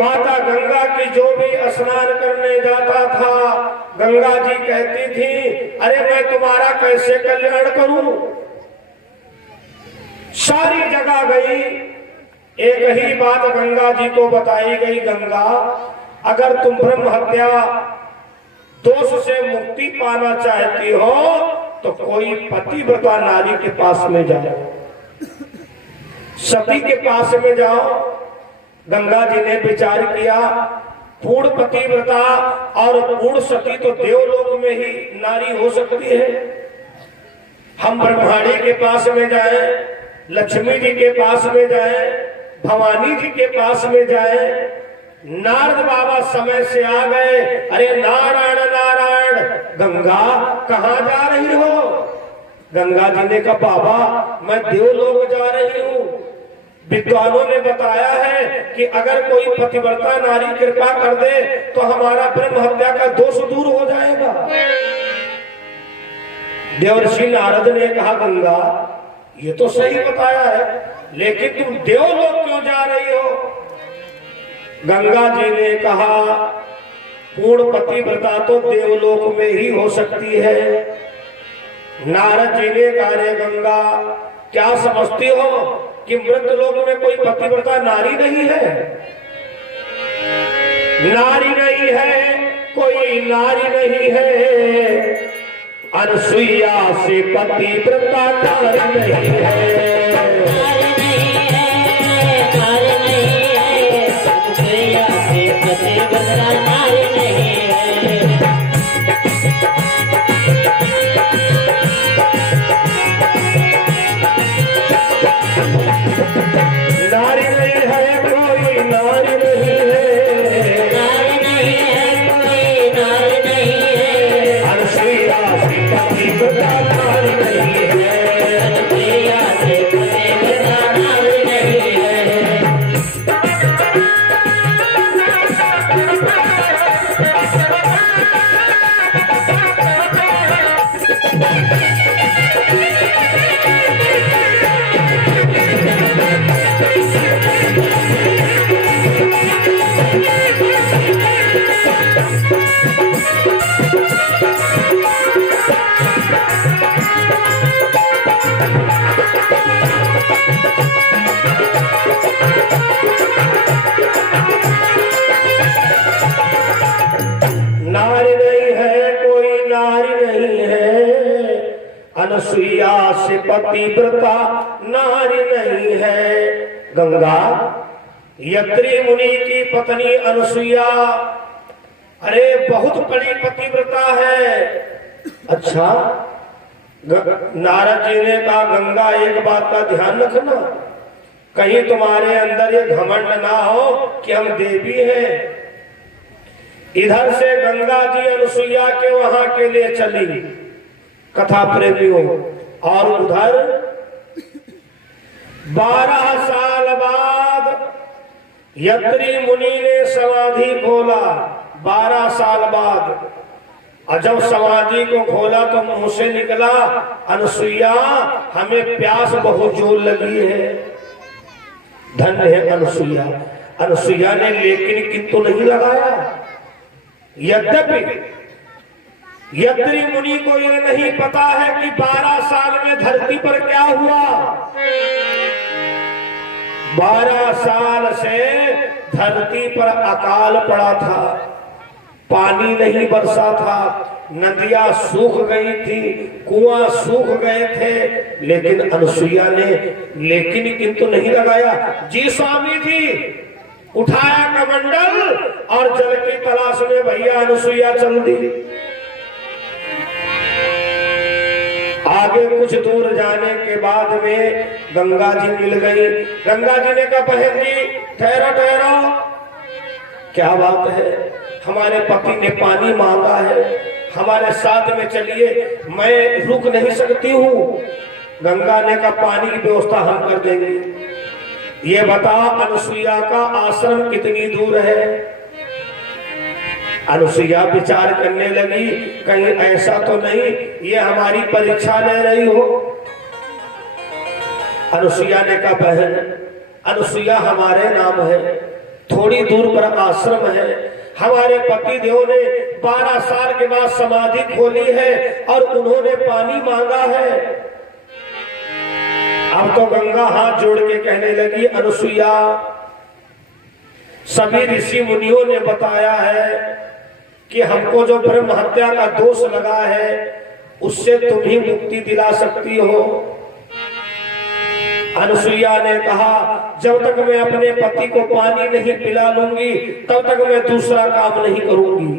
माता गंगा की जो भी स्नान करने जाता था, गंगा जी कहती थी, अरे मैं तुम्हारा कैसे कल्याण करूं। सारी जगह गई, एक ही बात गंगा जी को बताई गई, गंगा अगर तुम ब्रह्म हत्या दोष से मुक्ति पाना चाहती हो तो कोई पतिव्रता नारी के पास में जाओ, सती के पास में जाओ। गंगा जी ने विचार किया, पूर्ण पतिव्रता और पूर्ण सती तो देवलोक में ही नारी हो सकती है। हम ब्रह्माणी के पास में जाएं, लक्ष्मी जी के पास में जाएं, भवानी जी के पास में जाएं। नारद बाबा समय से आ गए, अरे नारायण नारायण, गंगा कहाँ जा रही हो। गंगा जी ने कहा, बाबा मैं देवलोक जा रही हूँ। विद्वानों ने बताया है कि अगर कोई पतिव्रता नारी कृपा कर दे तो हमारा ब्रह्म हत्या का दोष दूर हो जाएगा। देवर्षि नारद ने कहा, गंगा ये तो सही बताया है, लेकिन तुम देवलोक क्यों जा रही हो। गंगा जी ने कहा, पूर्ण पतिव्रता तो देवलोक में ही हो सकती है। नारद जी ने कहा, रे गंगा क्या समझती हो कि मृतलोक में कोई पतिव्रता नारी नहीं है। नारी नहीं है, कोई नारी नहीं है, अनसुईया से पतिव्रता नारी नहीं है। नारी नहीं है, कोई नारी नहीं है, नारी नहीं है, कोई नारी नहीं है, अनसुईया से पतिव्रता नारी नहीं है, अनसुईया से पतिव्रता नारी नहीं है। नारी नहीं है, कोई नारी नहीं है, अनसुईया से पतिव्रता नारी नहीं है। गंगा यत्री मुनि की पत्नी अनसुईया, अरे बहुत बड़ी पतिव्रता है। अच्छा, नारद जी ने कहा, गंगा एक बात का ध्यान रखना, कहीं तुम्हारे अंदर ये घमंड ना हो कि हम देवी हैं। इधर से गंगा जी अनसुईया के वहां के लिए चली कथा प्रेमियों, और उधर 12 साल बाद यत्री मुनि ने समाधि खोला। 12 साल बाद, और जब समाधि को खोला तो मुंह से निकला, अनसुईया हमें प्यास बहुत जोर लगी है। धन्य है अनसुईया। अनसुईया ने लेकिन किंतु नहीं लगाया। यद्यपि यत्री मुनि को यह नहीं पता है कि 12 साल में धरती पर क्या हुआ। 12 साल से धरती पर अकाल पड़ा था। पानी नहीं बरसा था, नदियां सूख गई थी, कुआं सूख गए थे, लेकिन अनसुईया ने लेकिन किंतु नहीं लगाया। जी स्वामी जी, उठाया कमंडल और जल की तलाश में भैया अनसुईया चल दी। आगे कुछ दूर जाने के बाद में गंगा जी मिल गई। गंगा जी ने कहा, बहन जी ठहरो ठहरो, क्या बात है, हमारे पति ने पानी मांगा है, हमारे साथ में चलिए, मैं रुक नहीं सकती हूँ। गंगा ने कहा, पानी की व्यवस्था हम कर देंगे। ये बता अनसुईया का आश्रम कितनी दूर है। अनसुईया विचार करने लगी, कहीं ऐसा तो नहीं ये हमारी परीक्षा ले रही हो। अनसुईया ने कहा, बहन अनसुईया हमारे नाम है, थोड़ी दूर पर आश्रम है, हमारे पति देव ने 12 साल के बाद समाधि खोली है और उन्होंने पानी मांगा है। अब तो गंगा हाथ जोड़ के कहने लगी, अनसुईया सभी ऋषि मुनियों ने बताया है कि हमको जो ब्रह्म हत्या का दोष लगा है उससे तुम ही मुक्ति दिला सकती हो। अनसुईया ने कहा, जब तक मैं अपने पति को पानी नहीं पिला लूंगी तब तक मैं दूसरा काम नहीं करूंगी।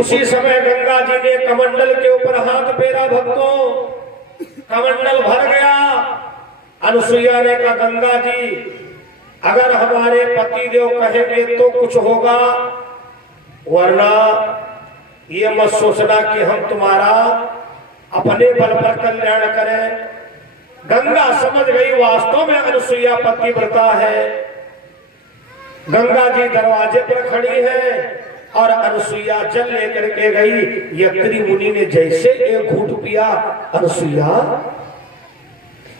उसी समय गंगा जी ने कमंडल के ऊपर हाथ फेरा, भक्तों कमंडल भर गया। अनसुईया ने कहा, गंगा जी अगर हमारे पति देव कहेंगे तो कुछ होगा, वरना ये मत सोचना कि हम तुम्हारा अपने बल पर कल्याण करें। गंगा समझ गई वास्तव में अनसुईया पतिव्रता है। गंगा जी दरवाजे पर खड़ी है और अनसुईया जल लेकर के गई। यत्री मुनि ने जैसे एक घूंट पिया, अनसुईया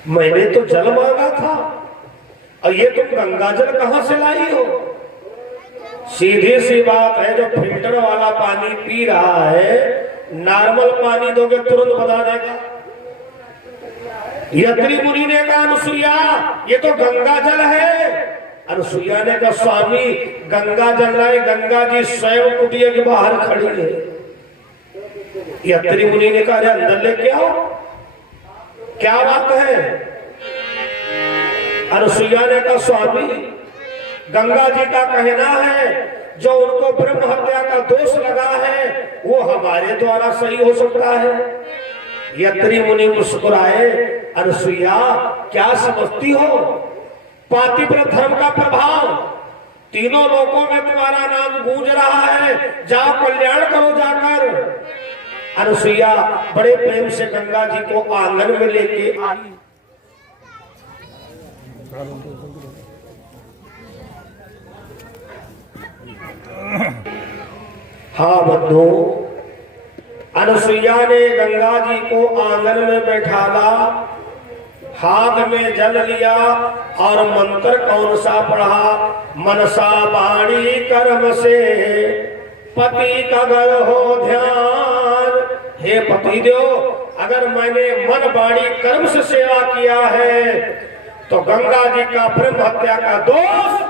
मैंने तो जल मांगा था और ये तुम गंगा जल कहां से लाई हो। सीधी सी बात है, जो फिल्टर वाला पानी पी रहा है, नॉर्मल पानी दोगे तुरंत बता देगा। यत्री मुनि ने कहा, अनसुईया ये तो गंगा जल है। अनसुईया ने कहा, स्वामी गंगा जल है, गंगा जी स्वयं कुटिया के बाहर खड़ी है। यत्री मुनि ने कहा, अंदर लेके आओ, क्या बात है। अनसुईया ने कहा, स्वामी गंगा जी का कहना है जो उनको ब्रह्म हत्या का दोष लगा है वो हमारे द्वारा सही हो सकता है। यत्री मुनि मुस्कुराए, अनसुईया क्या समझती हो, पातिव्रत धर्म का प्रभाव तीनों लोकों में तुम्हारा नाम गूंज रहा है, जाओ कल्याण करो जाकर। अनसुईया बड़े प्रेम से गंगा जी को आंगन में लेके आई। हाँ बंधु, अनसुईया ने गंगा जी को आंगन में बैठाला, हाथ में जल लिया और मंत्र कौन सा पढ़ा, मनसा वाणी कर्म से पति का घर हो ध्यान। हे पति देव, अगर मैंने मन वाणी कर्म से सेवा किया है तो गंगा जी का ब्रह्म हत्या का दोष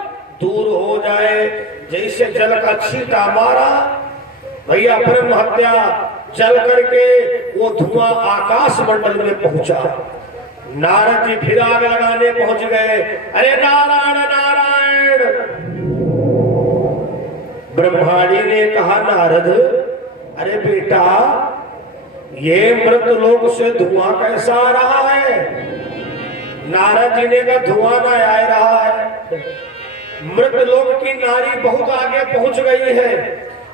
दूर हो जाए। जैसे जल का छींटा मारा भैया, ब्रह्म हत्या चल करके वो धुआं आकाश मंडल में पहुंचा। नारद जी फिर आग लगाने पहुंच गए, अरे नारायण नारायण। ब्रह्मा जी ने कहा, नारद अरे बेटा ये मृत लोक से धुआं कैसा आ रहा है। नारद जी ने कहा, धुआं ना आ रहा है, मृत लोक की नारी बहुत आगे पहुंच गई है,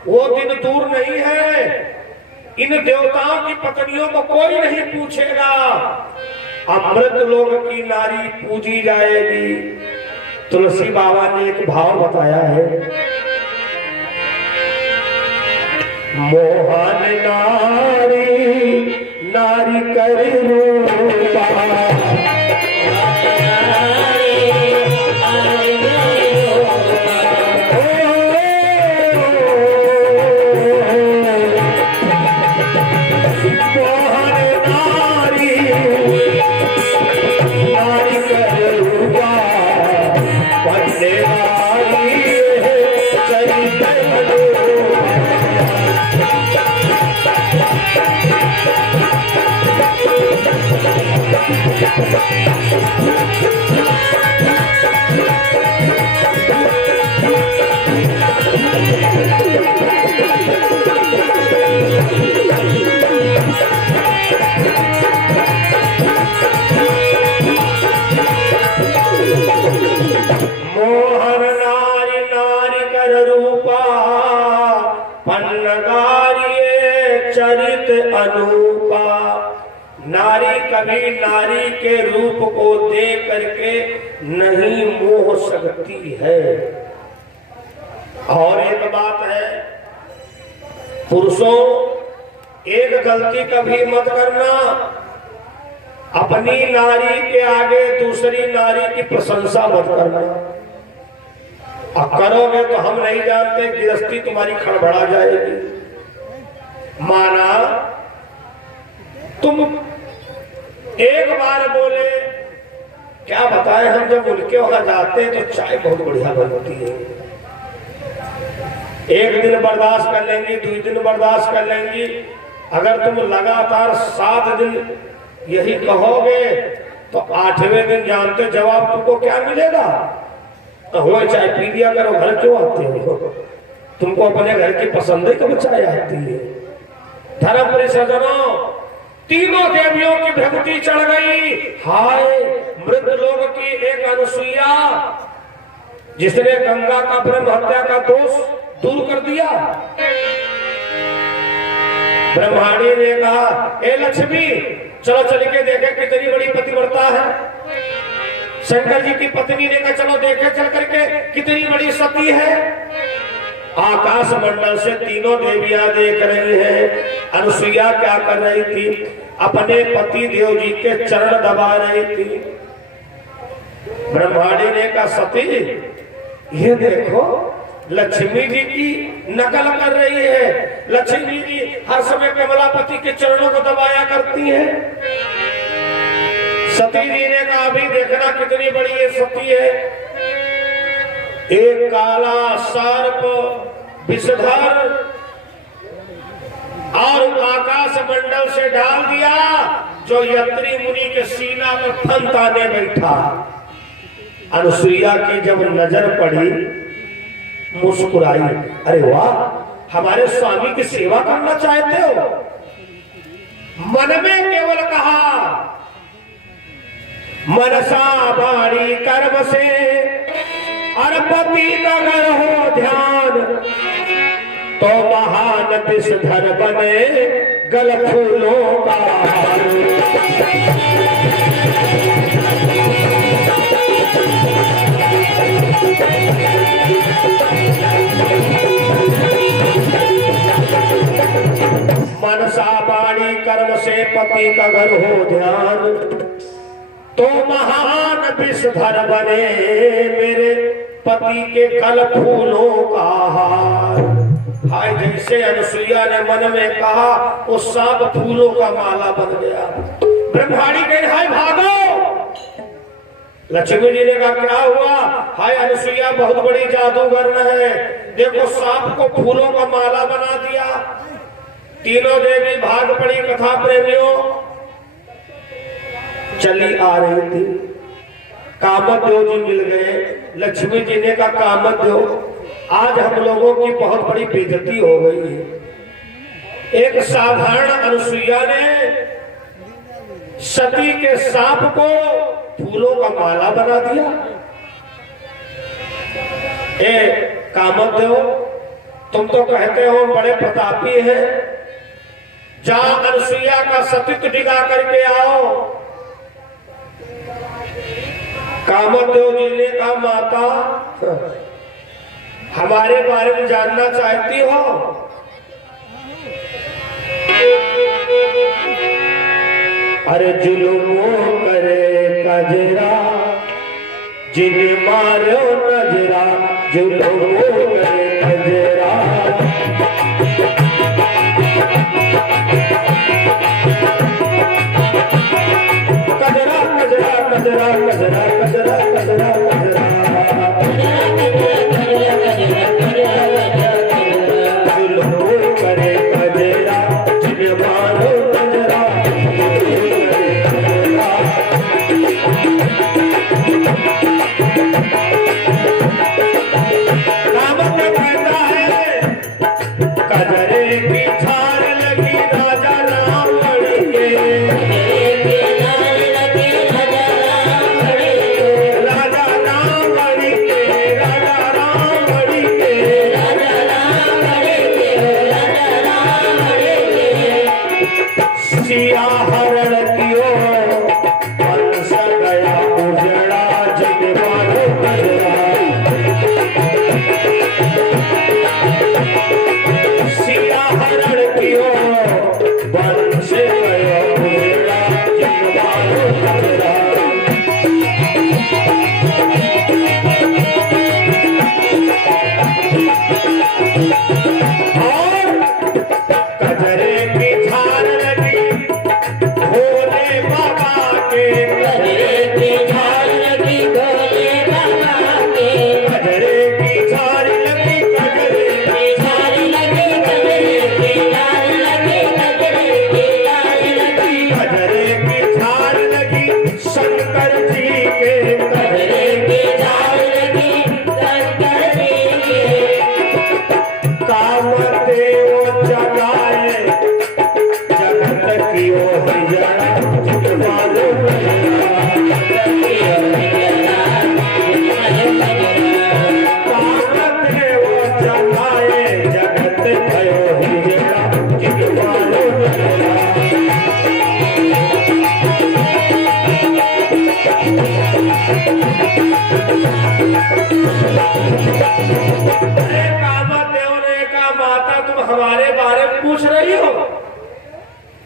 वो दिन दूर नहीं है, इन देवताओं की पत्नियों को कोई नहीं पूछेगा, अमृत लोक की नारी पूजी जाएगी। तुलसी बाबा ने एक भाव बताया है, मोहन नारी नारी कर रूपा, Thank you. पन्नगारिये चरित अनूपा, नारी कभी नारी के रूप को देख करके नहीं मोह सकती है। और एक बात है, पुरुषों एक गलती कभी मत करना, अपनी नारी के आगे दूसरी नारी की प्रशंसा मत करना। अब करोगे तो हम नहीं जानते, गृहस्थी तुम्हारी खड़बड़ा जाएगी। माना तुम एक बार बोले, क्या बताएं, हम जब उनके वहां जाते हैं तो चाय बहुत बढ़िया बनती है। एक दिन बर्दाश्त कर लेंगी, 2 दिन बर्दाश्त कर लेंगी। अगर तुम लगातार 7 दिन यही कहोगे तो 8वें दिन जानते जवाब तुमको क्या मिलेगा? तो हुआ चाय पी लिया करो, घर क्यों आते हो? तुमको अपने घर की पसंद कब चाय आती है? धर्म परिसजनों, तीनों देवियों की भक्ति चढ़ गई। हाय मृत लोग की एक अनुसुईया, जिसने गंगा का ब्रह्म हत्या का दोष दूर कर दिया। ब्रह्माणी ने कहा, ए लक्ष्मी चलो चल के देखे कितनी बड़ी पतिव्रता है। शंकर जी की पत्नी ने कहा, चलो देखे चल करके कितनी बड़ी सती है। आकाश मंडल से तीनों देवियां देख रही हैं। अनुसुईया क्या कर रही थी? अपने पति देव जी के चरण दबा रही थी। ब्रह्माणी ने कहा, सती ये देखो लक्ष्मी जी की नकल कर रही है। लक्ष्मी जी हर समय कमलापति के चरणों को दबाया करती हैं। सती जी ने कहा, अभी देखना कितनी बड़ी ये सती है। एक काला सर्प विषधर और आकाश मंडल से डाल दिया, जो यत्री मुनि के सीना में फंताने बैठा। अनुसुईया की जब नजर पड़ी, मुस्कुराई, अरे वाह, हमारे स्वामी की सेवा करना चाहते हो? मन में केवल कहा, मनसा बाणी कर्म से अरपति नगर हो ध्यान, तो महान विषधर बने गल फूलों का मनसा बाणी कर्म से पति का घर हो ध्यान, तो महान विषधर बने मेरे पति के कल फूलों का हार। हाय जैसे अनुसुईया ने मन में कहा, वो सब फूलों का माला बन गया। ब्रह्माणी कहे, हाय भागो। लक्ष्मी जी ने कहा, क्या हुआ? हाय अनुसुईया बहुत बड़ी जादूगर है, देखो सांप को फूलों का माला बना दिया। तीनों देवी भाग पड़ी। कथा प्रेमियों चली आ रही थी, कामदेव जी मिल गए। लक्ष्मी जी ने कहा, कामदेव आज हम लोगों की बहुत बड़ी बेइज्जती हो गई है। एक साधारण अनुसुईया ने सती के सांप को फूलों का माला बना दिया। ए कामदेव, तुम तो कहते हो बड़े प्रतापी हैं, जा अनुसुईया का सतीत्व डिगा करके आओ। कामदेव जी ने कहा, माता हमारे बारे में जानना चाहती हो? अरे जुल्मों करे कजरा, जिन मारो नजरा, जुल्मों करे कजरा। कजरा कजरा कजरा कजरा कजरा कजरा कजरा, जुल्मों करे कजरा, जिन मारो नजरा। भयो हिजड़ा जितवालो नया। अरे कामदेव ने कहा माता तुम हमारे बारे में पूछ रही हो?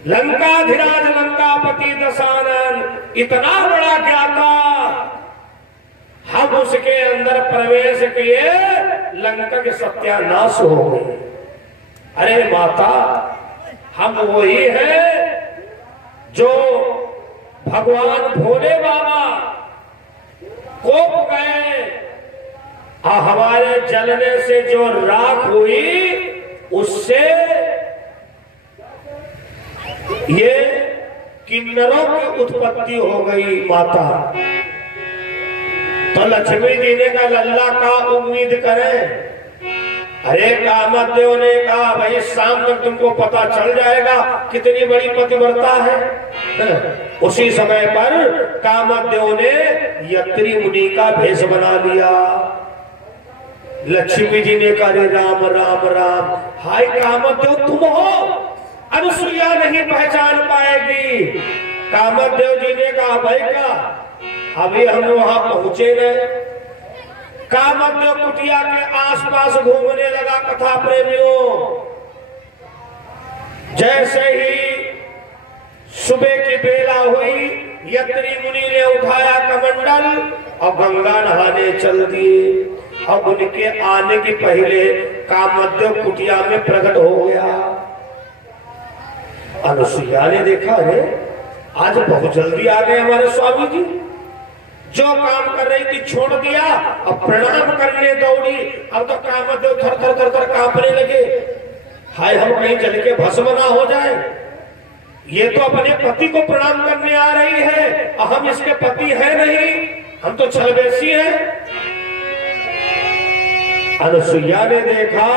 लंकाधिराज लंकापति दशानन इतना बड़ा ज्ञाता, हम उसके अंदर प्रवेश किए लंका के सत्यानाश हो गए। अरे माता हम वही है जो भगवान भोले बाबा कोप गए और हमारे जलने से जो राख हुई उससे ये किन्नरों की उत्पत्ति हो गई माता। तो लक्ष्मी जी ने कहा लल्ला का उम्मीद करें। अरे कामदेव ने कहा भाई शाम तक तुमको पता चल जाएगा कितनी बड़ी पतिव्रता है। उसी समय पर कामदेव ने यत्री मुनि का भेष बना लिया। लक्ष्मी जी ने कहा अरे राम राम राम, हाय कामदेव तुम हो? अनुसुईया नहीं पहचान पाएगी। कामदेव जी ने कहा भाई का अभी हम वहां पहुंचे गए। कामदेव कुटिया के आसपास घूमने लगा कथा प्रेमियों। जैसे ही सुबह की बेला हुई यत्री मुनि ने उठाया कमंडल और गंगा नहाने चल दिए। अब उनके आने के पहले कामदेव कुटिया में प्रकट हो गया। अनुसुईया ने देखा अरे आज बहुत जल्दी आ गए हमारे स्वामी जी। जो काम कर रही थी छोड़ दिया, अब प्रणाम करने दौड़ी। अब तो कामदेव थर थर थर थर कांपने लगे। हाय हम कहीं जल के भस्म ना हो जाए। ये तो अपने पति को प्रणाम करने आ रही है और हम इसके पति है नहीं, हम तो छलबेसी हैं। अनुसुईया ने देखा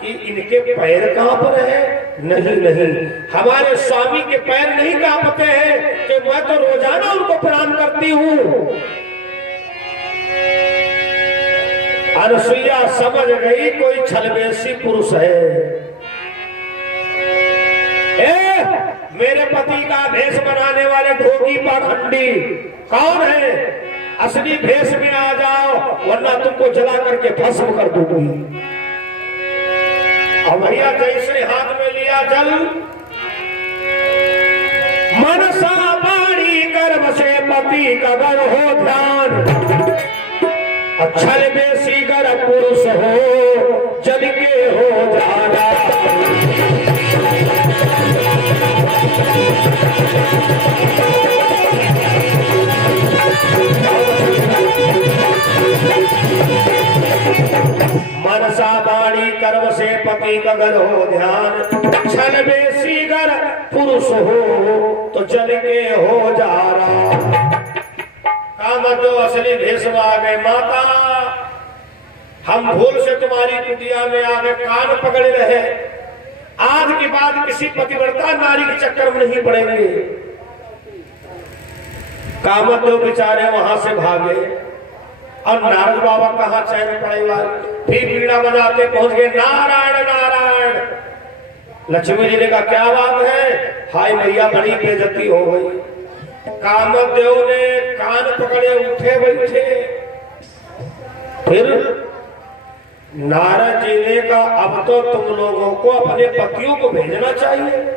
कि इनके पैर कांप रहे हैं। नहीं नहीं, हमारे स्वामी के पैर नहीं कांपते हैं कि मैं तो रोजाना उनको प्रणाम करती हूँ। अनुसुईया समझ गई कोई छलबेसी पुरुष है। मेरे पति का भेष बनाने वाले ढोगी पाखंडी कौन है? असली भेष में आ जाओ वरना तुमको जला करके भस्म कर दूंगी। और भैया जैसे हाथ में लिया जल, मनसा बाणी कर्म से पति का गर हो ध्यान। छल बेसी गर पुरुष हो जल के हो जाना। मनसा बाणी कर्म से पति का गर हो ध्यान। छल बेसी गर पुरुष हो तो जल के हो जा रहा। कामदेव असली भेष में आ गए। माता हम भूल से तुम्हारी कुटिया में आ गए, कान पकड़े रहे। आज के बाद किसी पतिव्रता नारी के चक्कर में नहीं पड़ेंगे। कामदेव बेचारे वहां से भागे और नारद बाबा कहाँ चैन पड़ेगा। फिर बीड़ा बजाते पहुंच गए नारायण नारायण। लक्ष्मी जी ने कहा क्या बात है? हाय मैया बड़ी बेइज्जती हो गई। कामदेव ने कान पकड़े उठे बैठे। फिर नारद जी ने कहा अब तो तुम लोगों को अपने पतियों को भेजना चाहिए।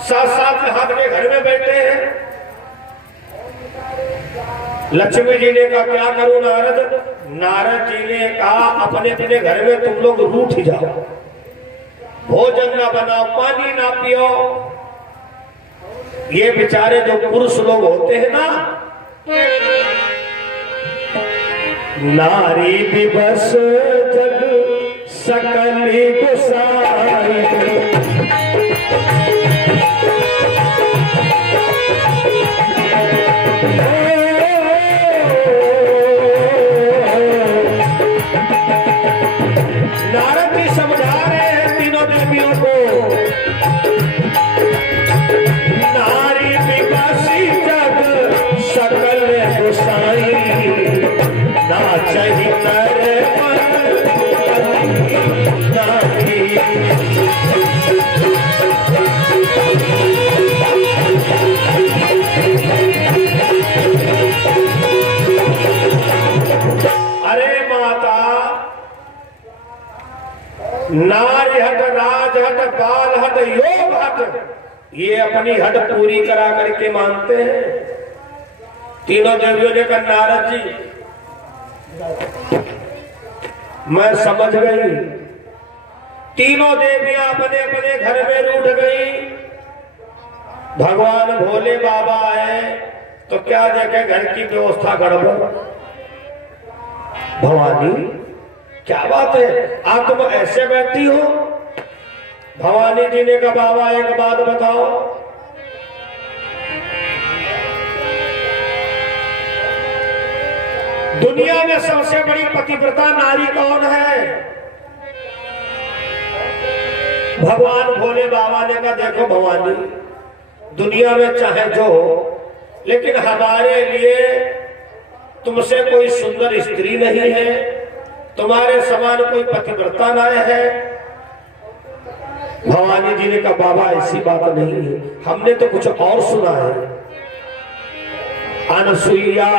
साथ साथ हाथ के घर में बैठे हैं। लक्ष्मी जी ने कहा क्या करूं नारद? नारद जी ने कहा अपने अपने घर में तुम लोग रूठ जाओ, भोजन ना बनाओ, पानी ना पियो। ये बेचारे जो पुरुष लोग होते हैं ना, नारी दिवस जग सकली गुसाई। नारद जी समझा रहे हैं तीनों देवियों को, नारी विकासी जग सकल गुसाई। ना चाहिए नारी नार्य हट, राज हट, बाल हट, योग हट, ये अपनी हट पूरी करा करके मानते हैं। तीनों देवियों ने कहा नारद जी मैं समझ गई। तीनों देवियां अपने अपने घर में रूठ गई। भगवान भोले बाबा आए तो क्या देखे घर की व्यवस्था गड़बड़। भवानी क्या बात है, आप तुम ऐसे बैठी हो। भवानी जी ने कहा बाबा एक बात बताओ। दुनिया में सबसे बड़ी पतिव्रता नारी कौन है? भगवान भोले बाबा ने कहा देखो भवानी, दुनिया में चाहे जो हो, लेकिन हमारे लिए तुमसे कोई सुंदर स्त्री नहीं है, तुम्हारे समान कोई पतिव्रता न है। भवानी जी ने कहा बाबा ऐसी बात नहीं है, हमने तो कुछ और सुना है। अनसुईया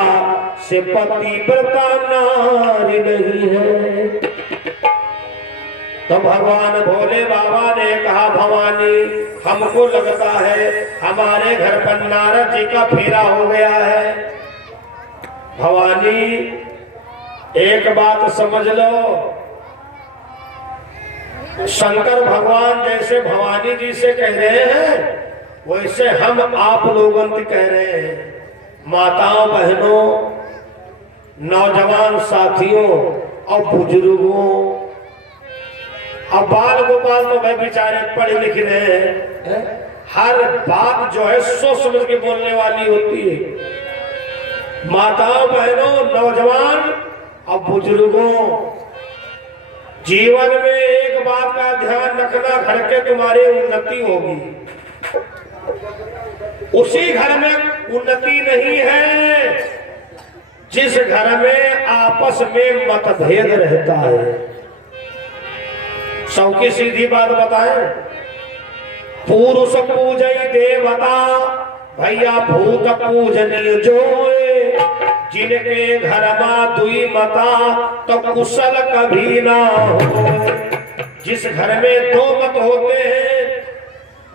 से पतिव्रता नारी नहीं है। तो भगवान भोले बाबा ने कहा भवानी हमको लगता है हमारे घर पर नारद जी का फेरा हो गया है। भवानी एक बात समझ लो, शंकर भगवान जैसे भवानी जी से कह रहे हैं वैसे हम आप लोगों से कह रहे हैं। माताओं बहनों, नौजवान साथियों और बुजुर्गों, अब बाल गोपाल तो भाई बेचारे पढ़े लिख रहे हैं, हर बात जो है सोच समझ के बोलने वाली होती है। माताओं बहनों, नौजवान और बुजुर्गों, जीवन में एक बात का ध्यान रखना, घर के तुम्हारी उन्नति होगी। उसी घर में उन्नति नहीं है जिस घर में आपस में मतभेद रहता है। सबकी सीधी बात बताएं, पुरुष पूजय देवता, भैया भूत पूजनीय जोए, जिनके घर में दुई मता तो कुशल कभी ना हो। जिस घर में दो मत होते हैं,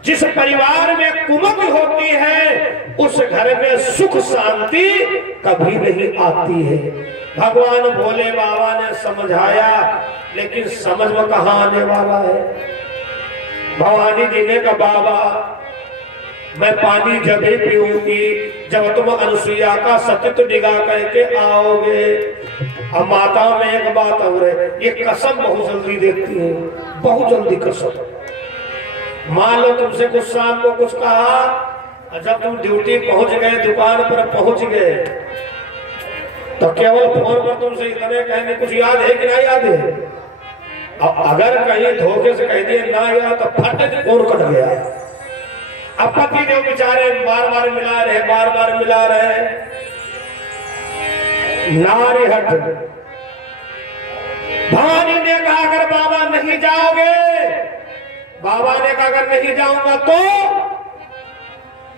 जिस परिवार में कुमत होती है, उस घर में सुख शांति कभी नहीं आती है। भगवान भोले बाबा ने समझाया, लेकिन समझ में कहां आने वाला है। भवानी जी ने कहा बाबा मैं पानी जब ही पीऊंगी जब तुम अनुसुईया का सत्य डिगा करके आओगे। अब माता में एक बात और है, ये कसम बहुत जल्दी देती है, बहुत जल्दी कसम। मान लो तुमसे कुछ शाम को कुछ कहा, जब तुम ड्यूटी पहुंच गए, दुकान पर पहुंच गए, तो केवल फोन पर तुमसे इतने कहने कुछ याद है कि नहीं याद है। अब अगर कहीं धोखे से कह दिए ना याद तो फट फोन कट गया। अब पति देव बेचारे बार बार मिला रहे, बार बार मिला रहे। नारी हट। भवानी ने कहा अगर बाबा नहीं जाओगे, बाबा ने कहा अगर नहीं जाऊंगा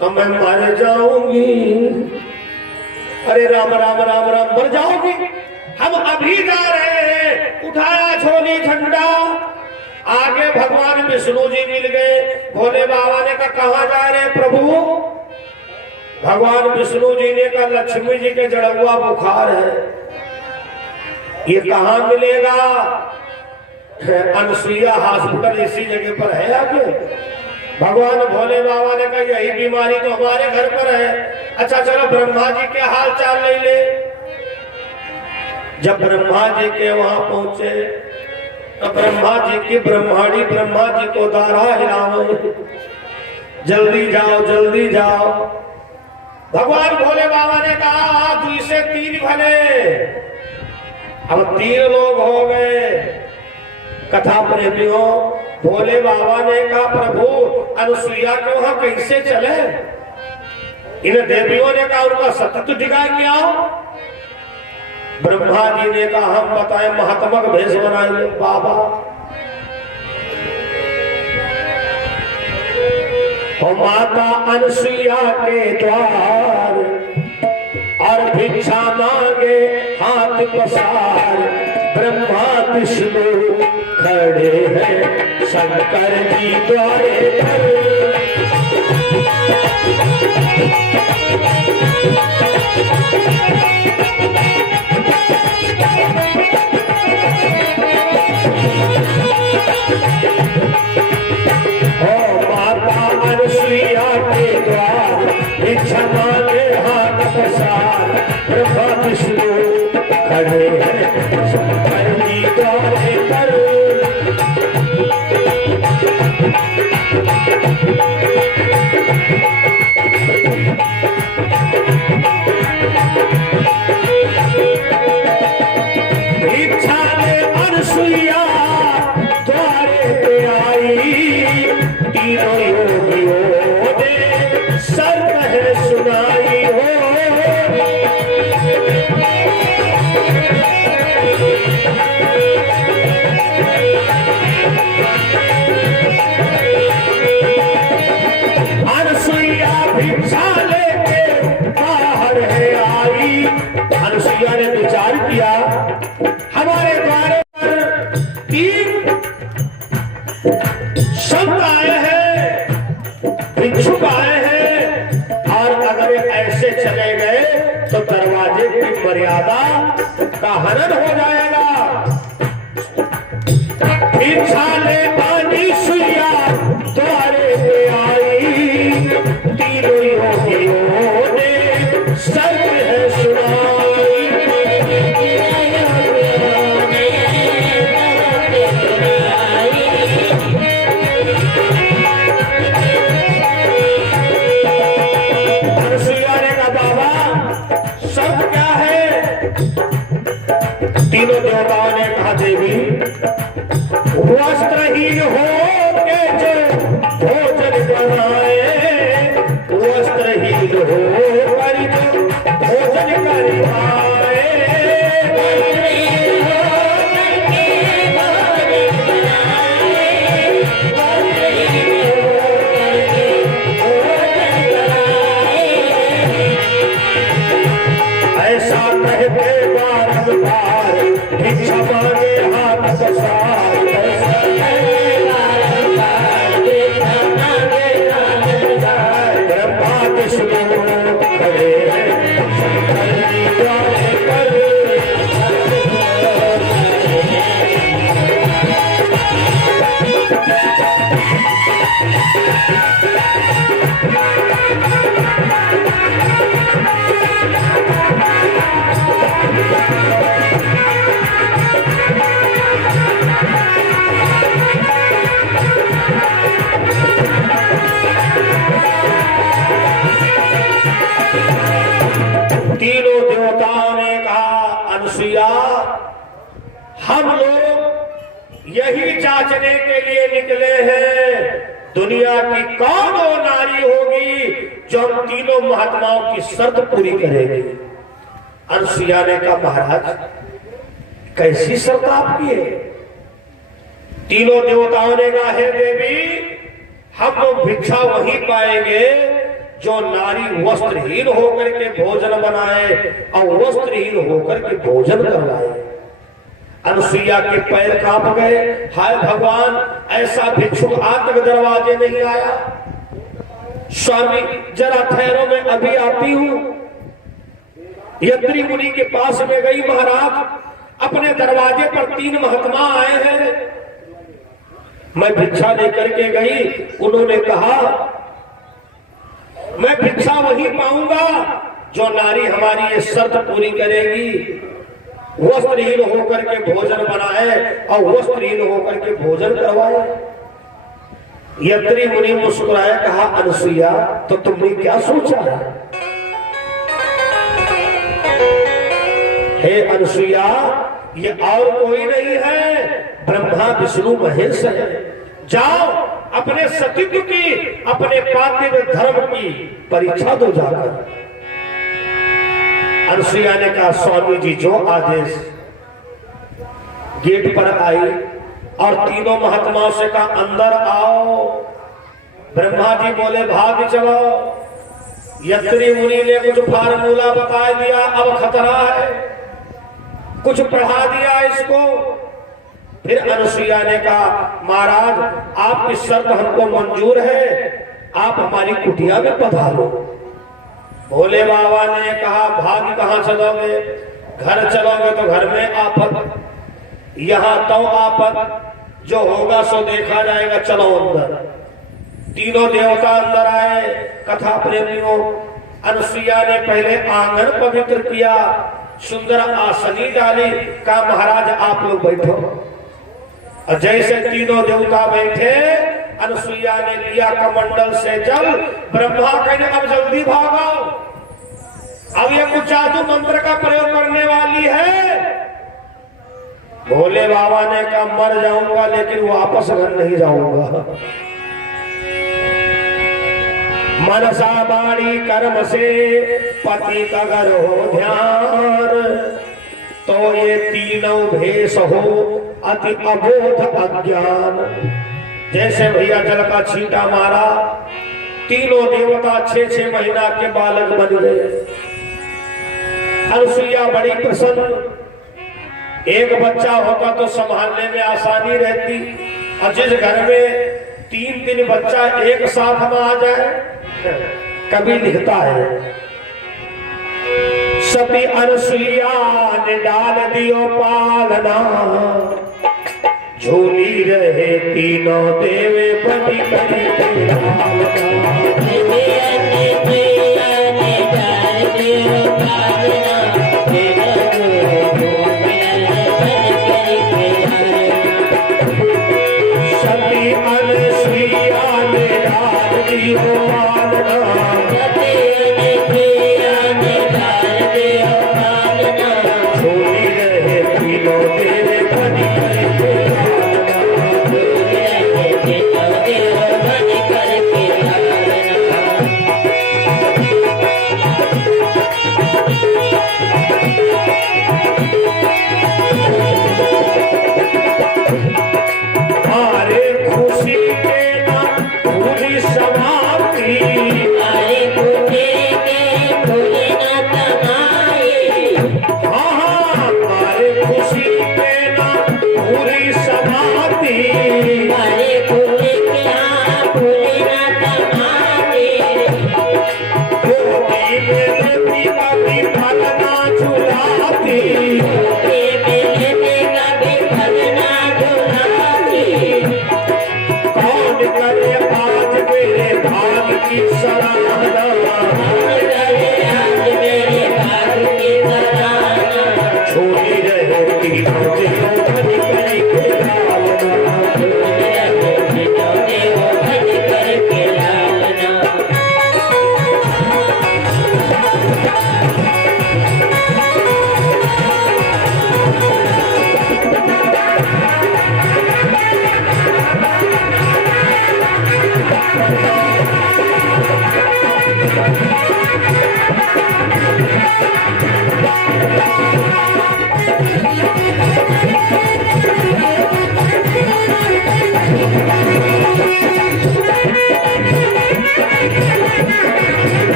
तो मैं मर जाऊंगी। अरे राम राम राम राम, मर जाओगी? हम अभी जा रहे हैं। उठाया झोली झंडा, आगे भगवान विष्णु जी मिल गए। भोले बाबा ने कहा कहां जा रहे प्रभु? भगवान विष्णु जी ने कहा लक्ष्मी जी के जड़ुआ बुखार है, ये कहां मिलेगा? अनुसुईया हॉस्पिटल इसी जगह पर है आगे। भगवान भोले बाबा ने कहा यही बीमारी तो हमारे घर पर है। अच्छा चलो ब्रह्मा जी के हाल चाल ले ले। जब ब्रह्मा जी के वहां पहुंचे तो ब्रह्मा जी की ब्रह्माणी ब्रह्मा जी को दारा हिलावे, जल्दी जाओ जल्दी जाओ। भगवान भोले बाबा ने कहा 2 से 3 भले। अब 3 लोग हो गए। कथा प्रेमियों, भोले बाबा ने कहा प्रभु अनुसुईया के वहां कैसे चले? इन देवियों ने कहा उनका सतत दिखा क्या? ब्रह्मा जी ने कहा हम बताए महात्मक भेष बनाइए। बाबा माता अनुसुईया के द्वार और भिक्षा मांगे हाथ पसार, ब्रह्मा विष्णु खड़े हैं शंकर जी द्वारे पर। अनुसुईया के द्वार भिक्षा मांगे हाथ पसार, ब्रह्मा विष्णु खड़े हैं शंकर जी द्वारे पर। भिक्षा में अनुसुईया द्वारे पे आई, तीनों योगियों ने सर कहे सुनाई हो। अनुसुईया भिक्षा लेके बाहर है आई। अनुसुईया ने विचार किया, हमारे द्वारे पर तीन संत आए हैं, भिक्षुक आए हैं, और अगर ऐसे चले गए तो दरवाजे की मर्यादा का हनन हो जाएगा। भिक्षा ले पानी सुइया द्वारे पे आई, तीनों योगियों ने सर है सुनाई। तीनों देवताओं ने कहा, देवी वस्त्रहीन हो के जो भोजन बनाए, वस्त्रहीन हो कर जो भोजन करवाए। ऐसा कहते बारंबार भिक्षा मांगे हाथ पसार, ब्रह्मा विष्णु खड़े हैं शंकर जी द्वारे पर। तीनों देवताओं ने कहा, अनुसुईया हम लोग यही जांचने के लिए निकले हैं, दुनिया की कौन वो नारी होगी जो हम तीनों महात्माओं की शर्त पूरी करेगी। अनुसुईया ने कहा, महाराज कैसी शर्त आपकी है? तीनों देवताओं ने कहा, हे देवी हम लोग भिक्षा वही पाएंगे जो नारी वस्त्रहीन होकर के भोजन बनाए और वस्त्रहीन होकर के भोजन करवाए। अनुसुईया के पैर कांप गए, हाय भगवान ऐसा भिक्षुक आज तक दरवाजे नहीं आया। स्वामी जरा ठहरो, मैं अभी आती हूं। यत्री मुनि के पास में गई, महाराज अपने दरवाजे पर तीन महात्मा आए हैं, मैं भिक्षा लेकर के गई। उन्होंने कहा, मैं भिक्षा वही पाऊंगा जो नारी हमारी ये शर्त पूरी करेगी, वस्त्रहीन होकर के भोजन बनाए और वस्त्रहीन होकर के भोजन करवाए। यत्री मुनि मुस्कुराए, कहा, अनुसुईया तो तुमने क्या सोचा है? हे अनुसुईया ये और कोई नहीं है, ब्रह्मा विष्णु महेश है। जाओ अपने सतीत्व की, अपने पार्थिव धर्म की परीक्षा दो जाकर। अनुसुईया ने कहा, स्वामी जी जो आदेश। गेट पर आई और तीनों महात्माओं से कहा, अंदर आओ। ब्रह्मा जी बोले, भाग चलो। यत्री मुनि ने कुछ फार्मूला बता दिया, अब खतरा है, कुछ पढ़ा दिया इसको। फिर अनुसुईया ने कहा, महाराज आपकी शर्त हमको मंजूर है, आप हमारी कुटिया में पधारो। भोले बाबा ने कहा, भाग कहाँ चलोगे, घर चलोगे तो घर में आफत, यहाँ तो आफत, जो होगा सो देखा जाएगा, चलो अंदर। तीनों देवता अंदर आए। कथा प्रेमियों, अनुसुईया ने पहले आंगन पवित्र किया, सुंदर आसनी डाली, कहा महाराज आप लोग बैठो। और जैसे तीनों देवता बैठे, अनुसुईया ने लिया कमंडल से जल। ब्रह्मा कहने अब जल्दी भागो, अब ये कुछ जादू मंत्र का प्रयोग करने वाली है। भोले बाबा ने कहा मर जाऊंगा लेकिन वापस घर नहीं जाऊंगा। मनसा बाणी कर्म से पति का घर हो ध्यान, तो ये तीनों भेष हो अति अबोध अज्ञान। जैसे भैया जल का छींटा मारा, तीनों देवता 6-6 महीना के बालक बन गए। अनुसुईया बड़ी प्रसन्न, एक बच्चा होता तो संभालने में आसानी रहती, और जिस घर में 3 बच्चा एक साथ में आ जाए, कभी लिखता है सती अनुसुईया ने डाल दियो पालना, झूली रहे तीनों देवे बनी करी सती अनुसुईया ने डाल दियो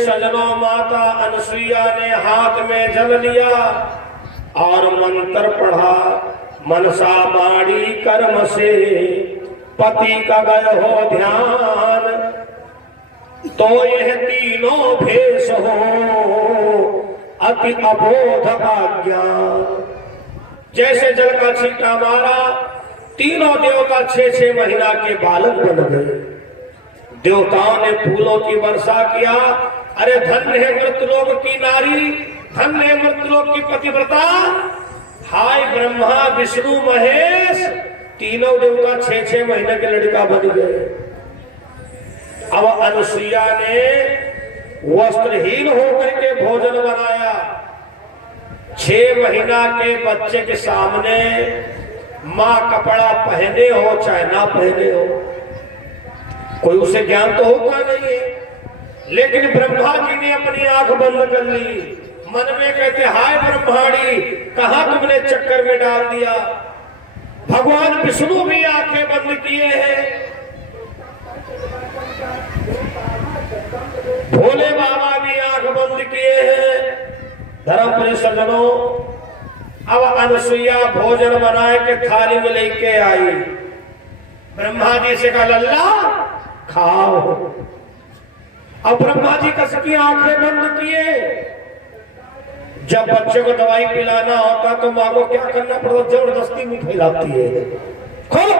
सजनों, माता अनसुईया ने हाथ में जल लिया और मंत्र पढ़ा, मनसा बाड़ी कर्म से पति का गय हो ध्यान, तो यह तीनों भेष हो अति अबोध का ज्ञान। जैसे जल का छींटा मारा, तीनों देवता 6-6 महीना के बालक बन गए। देवताओं ने फूलों की वर्षा किया। अरे धन्य है मृतलोक की नारी, धन्य है मृतलोक की पतिव्रता। हाय ब्रह्मा विष्णु महेश, तीनों देवता 6-6 महीने के लड़का बन गए। अब अनुसुईया ने वस्त्रहीन होकर के भोजन बनाया। 6 महीना के बच्चे के सामने माँ कपड़ा पहने हो चाहे ना पहने हो, कोई उसे ज्ञान तो होता नहीं है। लेकिन ब्रह्मा जी ने अपनी आंख बंद कर ली, मन में कहते हाय ब्रह्माणी, कहां तुमने चक्कर में डाल दिया। भगवान विष्णु भी आंखें बंद किए हैं, भोले बाबा भी आंख बंद किए हैं। धर्मप्रिय सज्जनों, अब अनुसुईया भोजन बनाए के थाली में लेके आई। ब्रह्मा जी से कहा लल्ला खाओ। अब ब्रह्मा जी कसकी आंखें बंद किए। जब बच्चे को दवाई पिलाना होता तो माँ को क्या करना पड़ता, जबरदस्ती मुंह फैलाती है, खोलो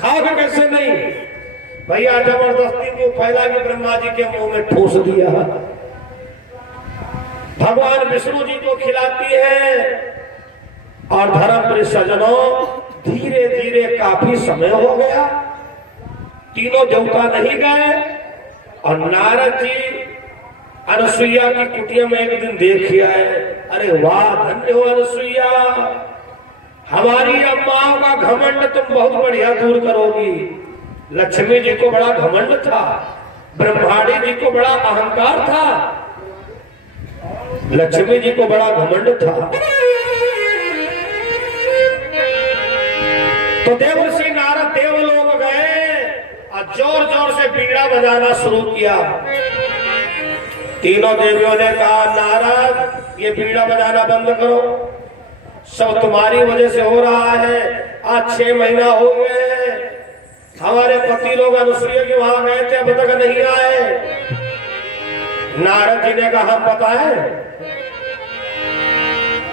खाओगे कैसे नहीं। भैया जबरदस्ती मुंह फैला के ब्रह्मा जी के मुंह में ठूस दिया। भगवान विष्णु जी को खिलाती है। और धर्मप्रिय सज्जनों, धीरे धीरे काफी समय हो गया, तीनों देवता नहीं गए। और नारद जी अनुसुईया की कुटिया में एक दिन देख आए। अरे वाह, धन्य हो अनुसुईया, हमारी अम्माओं का घमंड तुम बहुत बढ़िया दूर करोगी। लक्ष्मी जी को बड़ा घमंड था, ब्रह्माणी जी को बड़ा अहंकार था, लक्ष्मी जी को बड़ा घमंड था। तो देवर्षि नारद देवलोक गए और जोर जोर से बीड़ा बजाना शुरू किया। तीनों देवियों ने कहा नारद ये बीड़ा बजाना बंद करो, सब तुम्हारी वजह से हो रहा है। आज 6 महीना हो गए, हमारे पति लोग अनुसुईया के वहां गए थे, अब तक नहीं आए। नारद जी ने कहा पता है,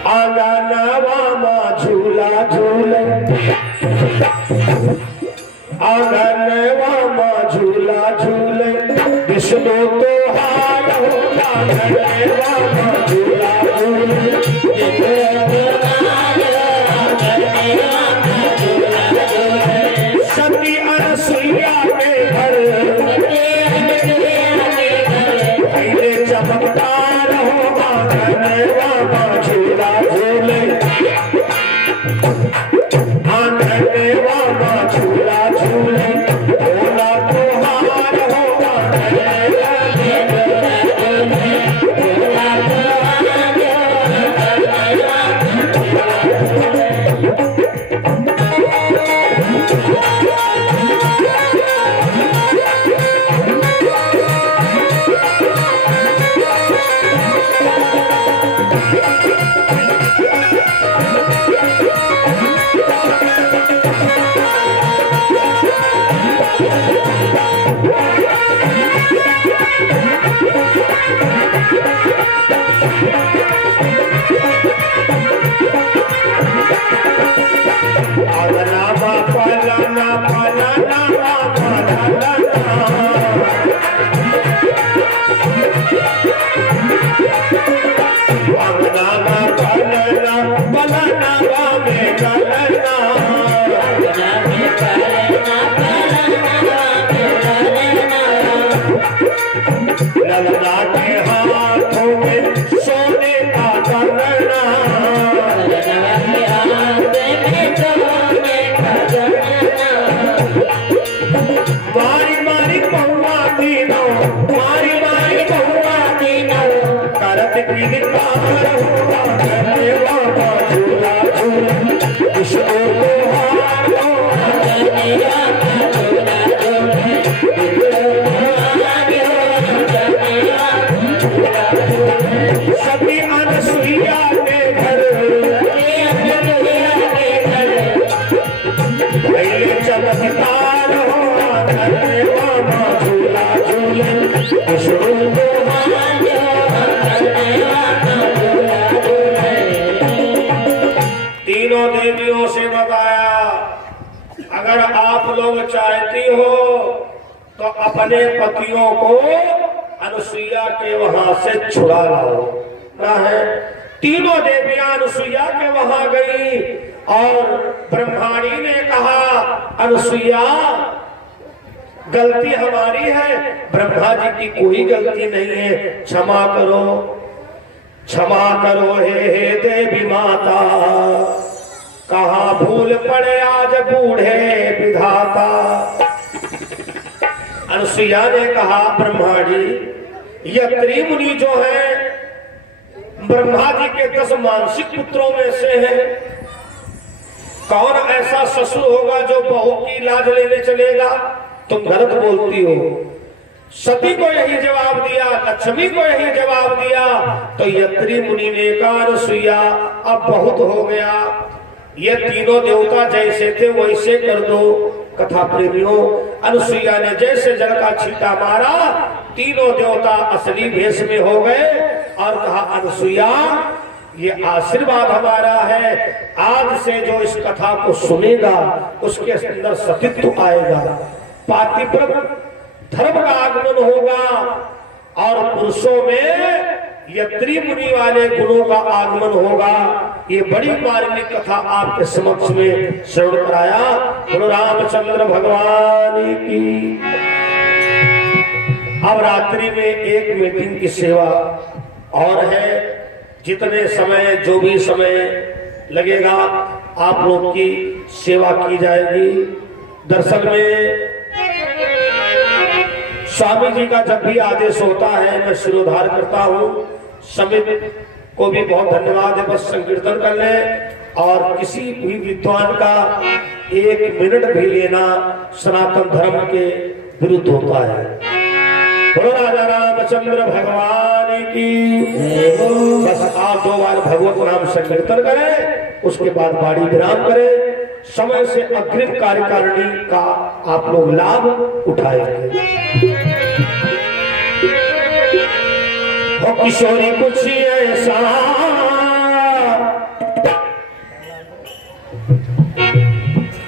आंगनवा मां झूला झूले, आंगनवा मां झूला झूले, विष्णु तो हार हो, आंगनवा मां झूला झूले, सती अनुसुईया के घर पहले चमत्कार हो, आंगनवा मां झूला झूले, आंगनवा मां झूला झूले, भोला तो हार हो, अपने पतियों को अनुसुईया के वहां से छुड़ा लाओ। ना है तीनों देवियां अनुसुईया के वहां गई और ब्रह्माणी ने कहा अनुसुईया गलती हमारी है, ब्रह्मा जी की कोई गलती नहीं है, क्षमा करो, क्षमा करो हे देवी माता, कहा भूल पड़े आज बूढ़े विधाता। अनुसुईया ने कहा ब्रह्मा जी यत्री मुनि जो है ब्रह्मा जी के 10 मानसिक पुत्रों में से है, कौन ऐसा ससुर होगा जो बहू की लाज लेने चलेगा? तुम गलत बोलती हो। सती को यही जवाब दिया, लक्ष्मी को यही जवाब दिया। तो यत्री मुनि ने कहा अनुसुईया अब बहुत हो गया, ये तीनों देवता जैसे थे वैसे कर दो। कथा प्रेमियों, अनुसुईया ने जैसे जल का छींटा मारा, तीनों देवता असली भेष में हो गए और कहा अनुसुईया ये आशीर्वाद हमारा है, आज से जो इस कथा को सुनेगा उसके अंदर सतीत्व आएगा, पातिव्रत धर्म का आगमन होगा और पुरुषों में यत्री मुनि वाले गुणों का आगमन होगा। ये बड़ी मार्मिक कथा आपके समक्ष में श्रवण कराया। बोलो रामचंद्र भगवान की। अब रात्रि में एक मीटिंग की सेवा और है, जितने समय जो भी समय लगेगा आप लोग की सेवा की जाएगी। दरअसल में स्वामी जी का जब भी आदेश होता है मैं शिरोधार करता हूँ। समिति को भी बहुत धन्यवाद है, बस संकीर्तन कर ले और किसी भी विद्वान का 1 मिनट भी लेना सनातन धर्म के विरुद्ध होता है। बोलो राजा रामचंद्र भगवान की। बस आप 2 बार भगवत नाम संकीर्तन करें, उसके बाद बाड़ी विराम करें। समय से अग्रिम कार्यकारिणी का आप लोग लाभ उठाएंगे। किशोरी कुछ ऐसा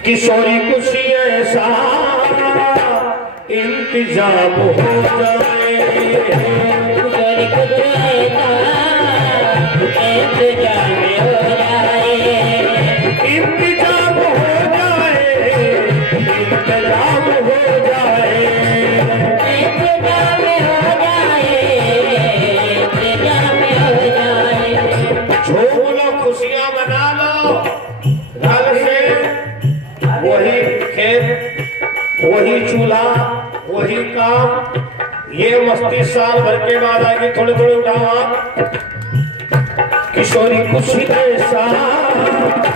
किशोरी कुछ ऐसा इंतजाम हो जाए, किशोरी कुछ ऐसा इंतजाम हो जाए, इंतजाम हो जाए, इंतजाम हो जाए, इंतजाम हो जाए, झूम लो खुशियां मना लो। कल से वही खेत, वही चूल्हा, वही काम, ये मस्ती साल भर के बाद आएगी। थोड़े थोड़े उठाओ। किशोरी कुछ ऐसा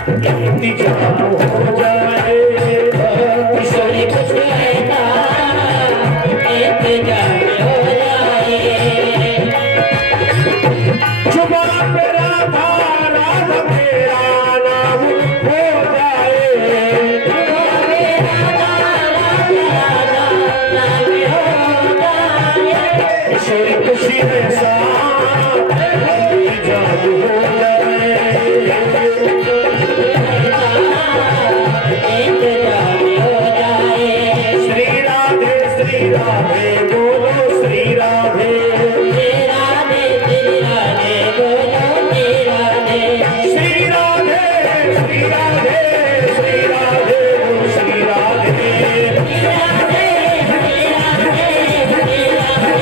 इंतजाम हो जाए, किशोरी कुछ ऐसा इंतजाम हो जाए, जुबा पे राधा राधा मेरा नाम हो जाए, जुबा पे राधा राधा नाम हो जाए, किशोरी कुछ ऐसा इंतजाम हो जाए, इंतजाम हो जाए। श्री राधे बोलो श्री राधे, श्री राधे श्री राधे बोलो श्री राधे, श्री राधे श्री राधे श्री राधे बोलो श्री राधे, श्री राधे श्री राधे श्री राधे।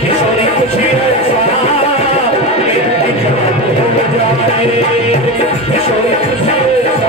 किशोरी कुछ ऐसा इंतजाम हो जाए, किशोरी कुछ ऐसा